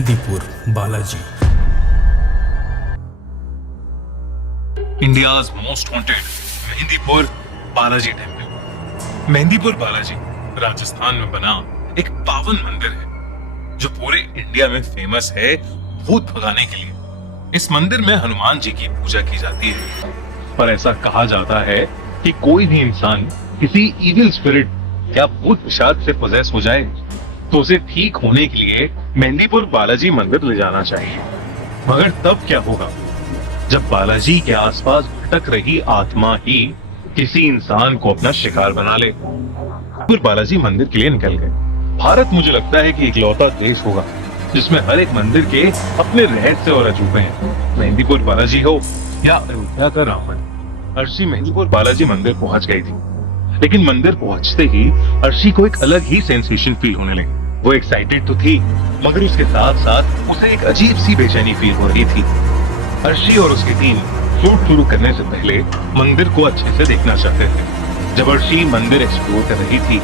Mehandipur Balaji. India's most wanted Mehandipur Balaji temple. Mehandipur Balaji Rajasthan में बना एक पावन मंदिर है जो पूरे इंडिया में फेमस है भूत भगाने के लिए। इस मंदिर में हनुमान जी की पूजा की जाती है, पर ऐसा कहा जाता है कि कोई भी इंसान किसी इविल स्पिरिट या भूत पिशाच से पोजेस हो जाए तो उसे ठीक होने के लिए मेहंदीपुर बालाजी मंदिर ले जाना चाहिए। मगर तब क्या होगा जब बालाजी के आसपास भटक रही आत्मा ही किसी इंसान को अपना शिकार बना ले। फिर बालाजी मंदिर के लिए निकल गए। भारत मुझे लगता है कि इकलौता देश होगा जिसमें हर एक मंदिर के अपने रहस्य और अजूबे हैं। मेहंदीपुर बालाजी हो या अयोध्या का रावण, अर्शी मेहंदीपुर बालाजी मंदिर पहुंच गई थी। लेकिन मंदिर पहुंचते ही अर्शी को एक अलग ही सेंसेशन फील होने लगी। वो एक्साइटेड तो थी, मगर उसके साथ साथ उसे एक अजीब सी बेचैनी फील हो रही थी। अर्शी और उसकी टीम शूट शुरू करने से पहले मंदिर को अच्छे से देखना चाहते थे। जब अर्शी मंदिर एक्सप्लोर कर रही थी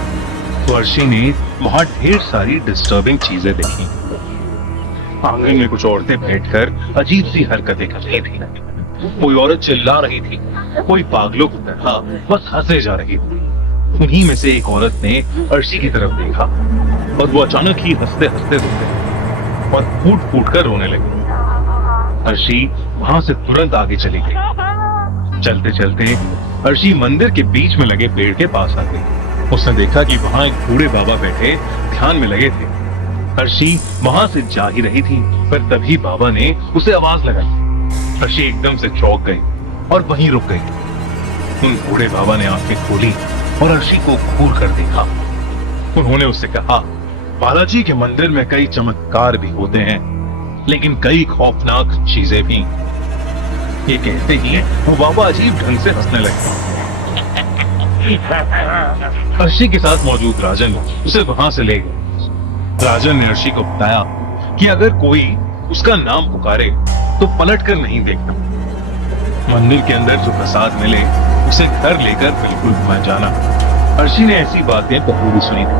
तो अर्शी ने वहां ढेर सारी डिस्टर्बिंग चीजें देखी। आंगन में कुछ औरतें बैठकर अजीब सी हरकतें कर रही थी। कोई औरत चिल्ला रही थी, कोई पागलों की तरह बस हंसे जा रही थी। उन्हीं में से एक औरत ने अर्शी की तरफ देखा और वो अचानक ही हंसते हंसते रुक और फूट फूट कर रोने लगी। अर्शी वहां से तुरंत आगे चली गई। चलते चलते अर्शी मंदिर के बीच में लगे पेड़ के पास आ गई। उसने देखा कि वहां एक बूढ़े बाबा बैठे ध्यान में लगे थे। अर्शी वहां से जा ही रही थी, पर तभी बाबा ने उसे आवाज लगाई। अर्शी एकदम से चौंक गई और वहीं रुक गई। उन बूढ़े बाबा ने आंखें खोली और अर्शी को घूर कर देखा। उन्होंने उससे कहा, बालाजी के मंदिर में कई चमत्कार भी होते हैं, लेकिन कई खौफनाक चीजें भी। ये कहते ही वो बाबा अजीब ढंग से हंसने लगे। अर्शी के साथ मौजूद राजन उसे वहां से ले गए। राजन ने अर्शी को बताया कि अगर कोई उसका नाम पुकारे तो पलट कर नहीं देखना। मंदिर के अंदर जो प्रसाद मिले उसे घर लेकर बिल्कुल मत जाना। अर्शी ने ऐसी बातें पहले भी सुनी थी।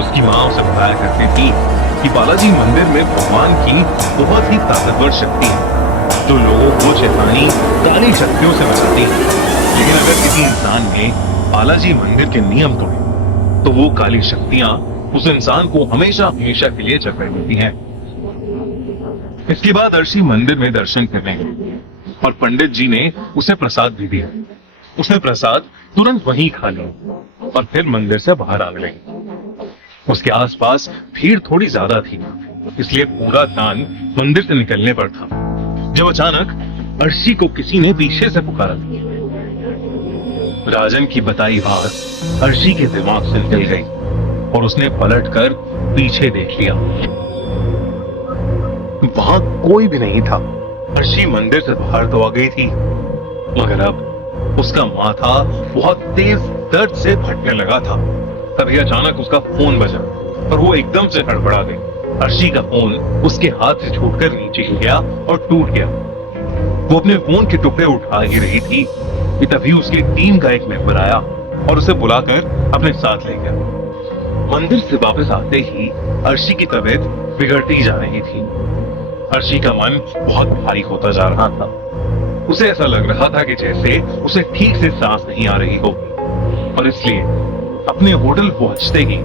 उसकी माँ उसे बताया करती थी कि बालाजी मंदिर में भगवान की बहुत ही ताकतवर शक्ति है जो लोगों को शैतानी काली शक्तियों से बचाती है। लेकिन अगर किसी इंसान ने बालाजी मंदिर के नियम तोड़े तो वो काली शक्तियां उस इंसान को हमेशा हमेशा के लिए जकड़ देती हैं। इसके बाद अर्शी मंदिर में दर्शन करने गई और पंडित जी ने उसे प्रसाद भी दिया। उसने प्रसाद तुरंत वहीं खा लिया और फिर मंदिर से बाहर आ गई। उसके आसपास भीड़ थोड़ी ज्यादा थी, इसलिए पूरा ध्यान मंदिर से निकलने पर था जब अचानक अर्शी को किसी ने पीछे से पुकारा। राजन की बताई बात अर्शी के दिमाग से निकल गई और उसने पलटकर पीछे देख लिया। वहां कोई भी नहीं था। अर्शी मंदिर से बाहर तो आ गई थी, मगर अब उसका माथा बहुत तेज दर्द से फटने लगा था। तभी अचानक उसका फोन बजा और वो एकदम से हड़बड़ा गई। अर्शी का फोन उसके हाथ से छूटकर नीचे गिर गया और टूट गया। वो अपने फोन के टुकड़े उठा ही रही थी कि तभी उसकी टीम का एक मेंबर आया और उसे बुलाकर अपने साथ ले गया। मंदिर से वापस आते ही अर्शी की तबीयत बिगड़ती जा रही थी। अर्शी का मन बहुत भारी होता जा रहा था। उसे ऐसा लग रहा था कि जैसे उसे ठीक से सांस नहीं आ रही हो, और इसलिए अपने होटल पहुंचते ही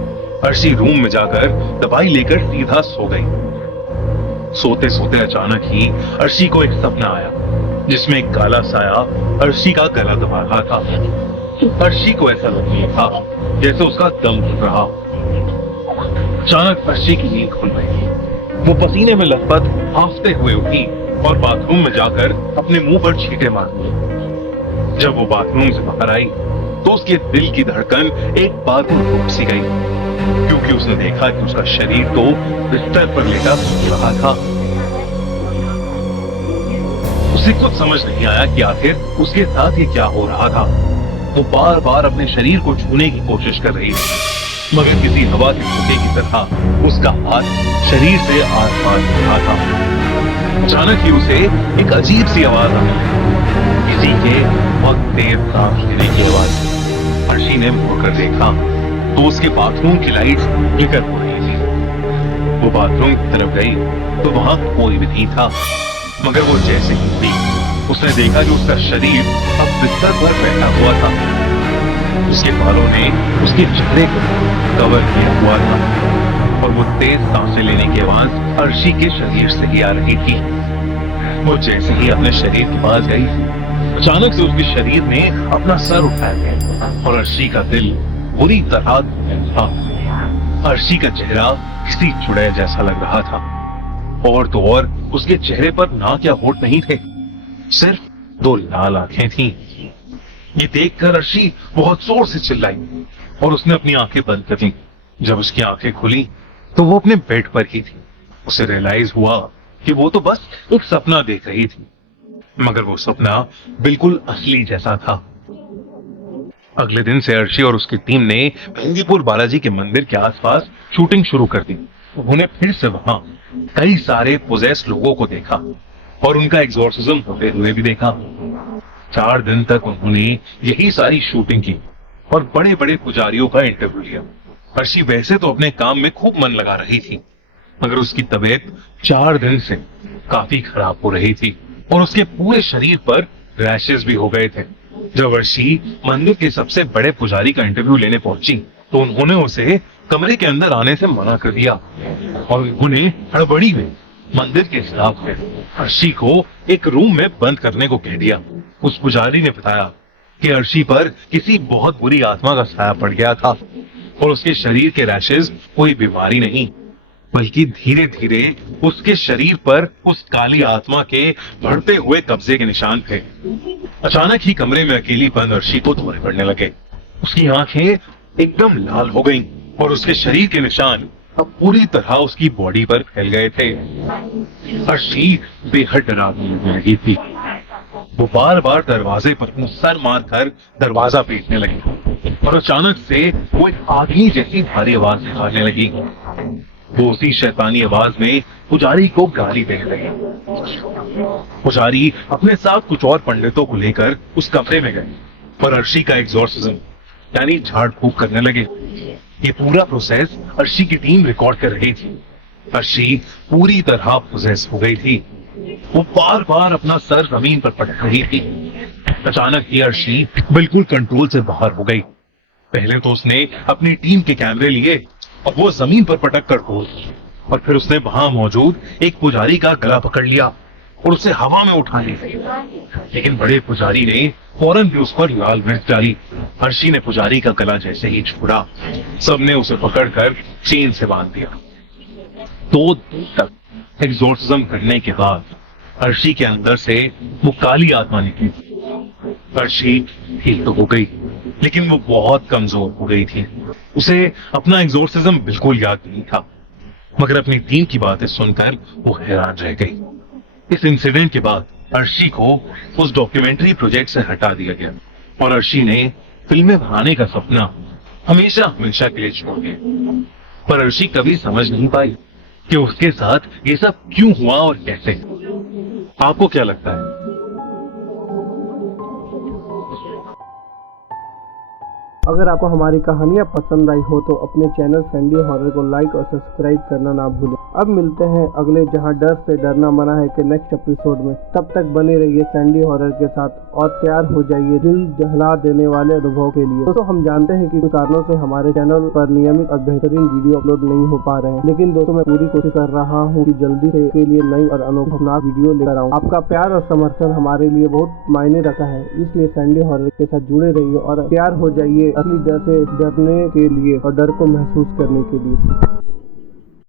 अर्शी रूम में जाकर दवाई लेकर सीधा सो गई। सोते सोते अचानक ही अर्शी को एक सपना आया जिसमें एक काला साया अर्शी का गला दबा रहा था। अर्शी को ऐसा लग रहा था जैसे उसका दम घुट रहा। अचानक अर्शी की नींद खुल गई। वो पसीने में लथपथ हांफते हुए उठी और बाथरूम में जाकर अपने मुंह पर छींटे मार दी। जब वो बाथरूम से बाहर आई तो उसके दिल की धड़कन एक बार को रुक सी गई, क्योंकि उसने देखा कि उसका शरीर तो बिस्तर पर लेटा सो रहा था। उसे कुछ समझ नहीं आया कि आखिर उसके साथ ये क्या हो रहा था। वो बार बार अपने शरीर को छूने की कोशिश कर रही थी, मगर किसी हवा के झोंके की तरह उसका हाथ शरीर से आस-पास रहा था। अचानक ही उसे एक अजीब सी आवाज आने लगी, किसी के बहुत तेज सांस लेने की आवाज। अर्शी ने मुड़कर देखा तो उसके बाथरूम की लाइट फ्लिकर हो रही थी। वो बाथरूम की तरफ गई तो वहां कोई भी नहीं था, मगर वो जैसे ही उठी उसने देखा कि उसका शरीर अब बिस्तर पर बैठा हुआ था। उसके बालों ने उसके चेहरे को कवर किया हुआ था और वो तेज सांसें लेने की आवाज अर्शी के शरीर से ही आ रही थी। वो जैसे ही अपने शरीर के पास गई, अचानक से उसके शरीर ने अपना सर उठाया और अर्शी का दिल बुरी तरह था। अर्शी का चेहरा किसी चुड़ैल जैसा लग रहा था, और तो और उसके चेहरे पर नाक या होंठ नहीं थे, सिर्फ दो लाल आंखें थीं। ये देखकर अर्शी बहुत जोर से चिल्लाई और उसने अपनी आंखें बंद कर ली। जब उसकी आंखें खुली तो वो अपने बेड पर ही थी। उसे रियलाइज हुआ कि वो तो बस एक सपना देख रही थी, मगर वो सपना बिल्कुल असली जैसा था। अगले दिन से अर्शी और उसकी टीम ने मेहंदीपुर बालाजी के मंदिर के आसपास शूटिंग शुरू कर दी। उन्होंने फिर से वहां कई सारे पोजेस लोगों को देखा और उनका एग्जॉर्सिज्म होते हुए भी देखा। 4 दिन तक उन्होंने यही सारी शूटिंग की और बड़े बड़े पुजारियों का इंटरव्यू लिया। अर्शी वैसे तो अपने काम में खूब मन लगा रही थी, मगर उसकी तबीयत 4 दिन से काफी खराब हो रही थी और उसके पूरे शरीर पर रैशेस भी हो गए थे। जब अर्शी मंदिर के सबसे बड़े पुजारी का इंटरव्यू लेने पहुंची तो उन्होंने उसे कमरे के अंदर आने से मना कर दिया और उन्हें हड़बड़ी में मंदिर के स्टाफ ने अर्शी को एक रूम में बंद करने को कह दिया। उस पुजारी ने बताया कि अर्शी पर किसी बहुत बुरी आत्मा का साया पड़ गया था और उसके शरीर के रैशेस कोई बीमारी नहीं, बल्कि धीरे धीरे उसके शरीर पर उस काली आत्मा के बढ़ते हुए कब्जे के निशान थे। अचानक ही कमरे में अकेली बंद अर्शी को दौरे पड़ने लगे। उसकी आंखें एकदम लाल हो गईं और उसके शरीर के निशान अब पूरी तरह उसकी बॉडी पर फैल गए थे। अर्शी बेहद डरावनी लगी थी। वो बार बार दरवाजे पर अपना सर मारकर दरवाजा पीटने लगी और अचानक से वो एक आदमी जैसी भारी आवाज निकालने लगी। वो उसी शैतानी आवाज में पुजारी को गाली देने लगी। पुजारी अपने साथ कुछ और पंडितों को लेकर उस कमरे में गए और अर्शी का एग्जॉर्सिज्म यानी झाड़ फूक करने लगे। ये पूरा प्रोसेस अर्शी की टीम रिकॉर्ड कर रही थी। अर्शी पूरी तरह पोजेस हो गई थी। वो बार बार अपना सर जमीन पर पटक रही थी। अचानक ही अर्शी बिल्कुल कंट्रोल से बाहर हो गई। पहले तो उसने अपनी टीम के कैमरे लिए और वो जमीन पर पटक कर खोल, और फिर उसने वहां मौजूद एक पुजारी का गला पकड़ लिया और उसे हवा में उठा लिया। लेकिन बड़े पुजारी ने फौरन भी उस पर लाल मिर्च डाली। अर्शी ने पुजारी का गला जैसे ही छोड़ा, सबने उसे पकड़कर चेन से बांध दिया। 2 दिन तक एग्जॉर्सिज्म करने के बाद अर्शी के अंदर से वो काली आत्मा निकली। अर्शी ठीक तो हो गई, लेकिन वो बहुत कमजोर हो गई थी। उसे अपना एग्जॉर्सिज्म बिल्कुल याद नहीं था, मगर अपनी टीम की बातें सुनकर वो हैरान रह गई। इस इंसिडेंट के बाद अर्शी को उस डॉक्यूमेंट्री प्रोजेक्ट से हटा दिया गया और अर्शी ने फिल्में बनाने का सपना हमेशा हमेशा के लिए छोड़ दिया। पर अर्शी कभी समझ नहीं पाई कि उसके साथ ये सब क्यों हुआ और कैसे। आपको क्या लगता है? अगर आपको हमारी कहानियाँ पसंद आई हो तो अपने चैनल सैंडी हॉरर को लाइक और सब्सक्राइब करना ना भूलें। अब मिलते हैं अगले जहां डर से डरना मना है के नेक्स्ट एपिसोड में। तब तक बने रहिए सैंडी हॉरर के साथ और तैयार हो जाइए दिल दहला देने वाले अनुभव के लिए। दोस्तों, हम जानते हैं कि कुछ कारणों से हमारे चैनल पर नियमित और बेहतरीन वीडियो अपलोड नहीं हो पा रहे हैं, लेकिन दोस्तों मैं पूरी कोशिश कर रहा हूँ कि जल्दी से के लिए नई और अनुभवनाक वीडियो लेकर आऊँ। आपका प्यार और समर्थन हमारे लिए बहुत मायने रखा है, इसलिए सैंडी हॉरर के साथ जुड़े रहिए और तैयार हो जाइए असली डर से डरने के लिए और डर को महसूस करने के लिए।